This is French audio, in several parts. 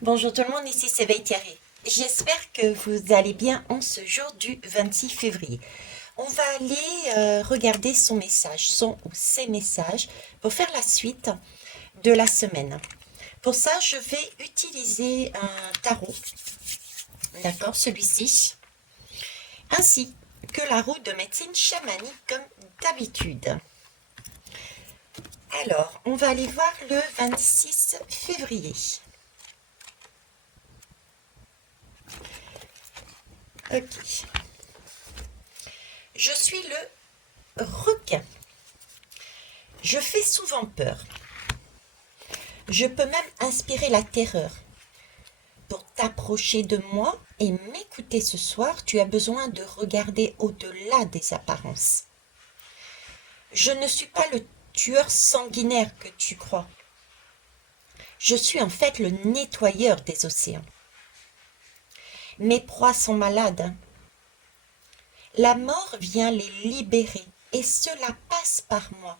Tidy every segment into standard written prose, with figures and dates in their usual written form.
Bonjour tout le monde, ici c'est Thierry. J'espère que vous allez bien en ce jour du 26 février. On va aller regarder son message, son ou ses messages, pour faire la suite de la semaine. Pour ça, je vais utiliser un tarot, d'accord, celui-ci, ainsi que la roue de médecine chamanique comme d'habitude. Alors, on va aller voir le 26 février. Ok. Je suis le requin. Je fais souvent peur. Je peux même inspirer la terreur. Pour t'approcher de moi et m'écouter ce soir, tu as besoin de regarder au-delà des apparences. Je ne suis pas le tueur sanguinaire que tu crois. Je suis en fait le nettoyeur des océans. Mes proies sont malades. La mort vient les libérer et cela passe par moi.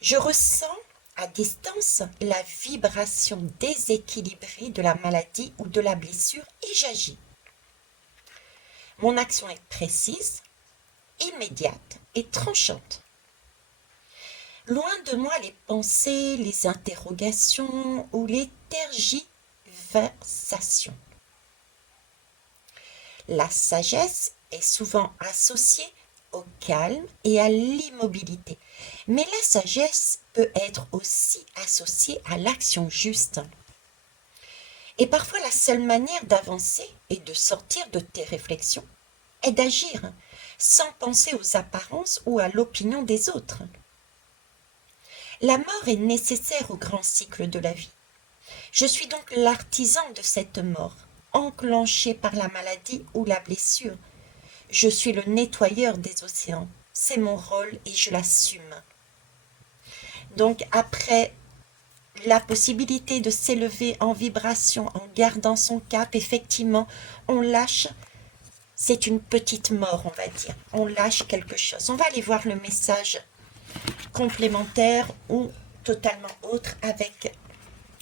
Je ressens à distance la vibration déséquilibrée de la maladie ou de la blessure et j'agis. Mon action est précise, immédiate et tranchante. Loin de moi les pensées, les interrogations ou les tergiversations. La sagesse est souvent associée au calme et à l'immobilité. Mais la sagesse peut être aussi associée à l'action juste. Et parfois la seule manière d'avancer et de sortir de tes réflexions est d'agir, sans penser aux apparences ou à l'opinion des autres. La mort est nécessaire au grand cycle de la vie. Je suis donc l'artisan de cette mort, enclenchée par la maladie ou la blessure. Je suis le nettoyeur des océans. C'est mon rôle et je l'assume. Donc après la possibilité de s'élever en vibration en gardant son cap, effectivement, on lâche. C'est une petite mort, on va dire. On lâche quelque chose. On va aller voir le message complémentaire ou totalement autre avec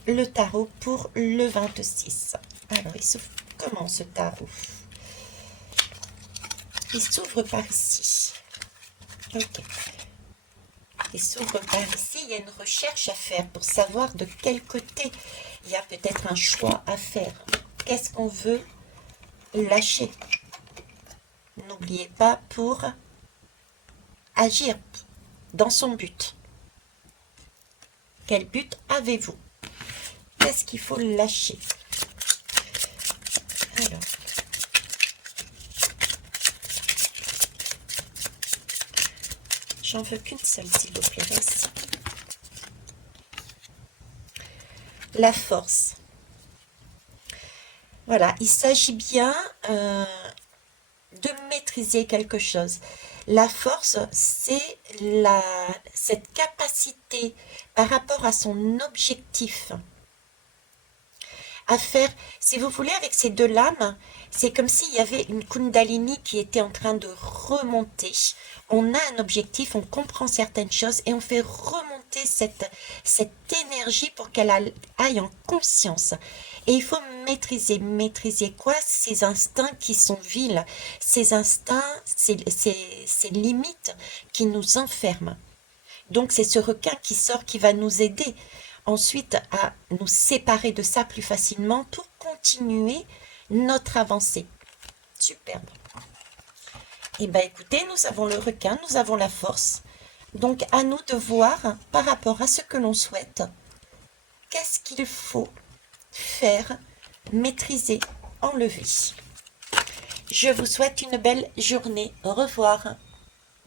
le tarot pour le 26. Alors, il s'ouvre comment ce tarot? Il s'ouvre par ici. Ok. Il s'ouvre par ici. Il y a une recherche à faire pour savoir de quel côté il y a peut-être un choix à faire. Qu'est-ce qu'on veut lâcher? N'oubliez pas pour agir dans son but. Quel but avez-vous? Qu'est-ce qu'il faut lâcher? Alors, j'en veux qu'une seule, s'il vous plaît. Merci. La force. Voilà, il s'agit bien de maîtriser quelque chose. La force, c'est cette capacité par rapport à son objectif à faire, si vous voulez, avec ces deux lames, c'est comme s'il y avait une Kundalini qui était en train de remonter. On a un objectif, on comprend certaines choses et on fait remonter cette énergie pour qu'elle aille en conscience. Et il faut maîtriser quoi? Ces instincts qui sont vils, ces instincts, ces limites qui nous enferment. Donc c'est ce requin qui sort qui va nous aider ensuite à nous séparer de ça plus facilement pour continuer notre avancée. Superbe. Eh bien écoutez, nous avons le requin, nous avons la force. Donc à nous de voir par rapport à ce que l'on souhaite, qu'est-ce qu'il faut faire, maîtriser, enlever. Je vous souhaite une belle journée. Au revoir.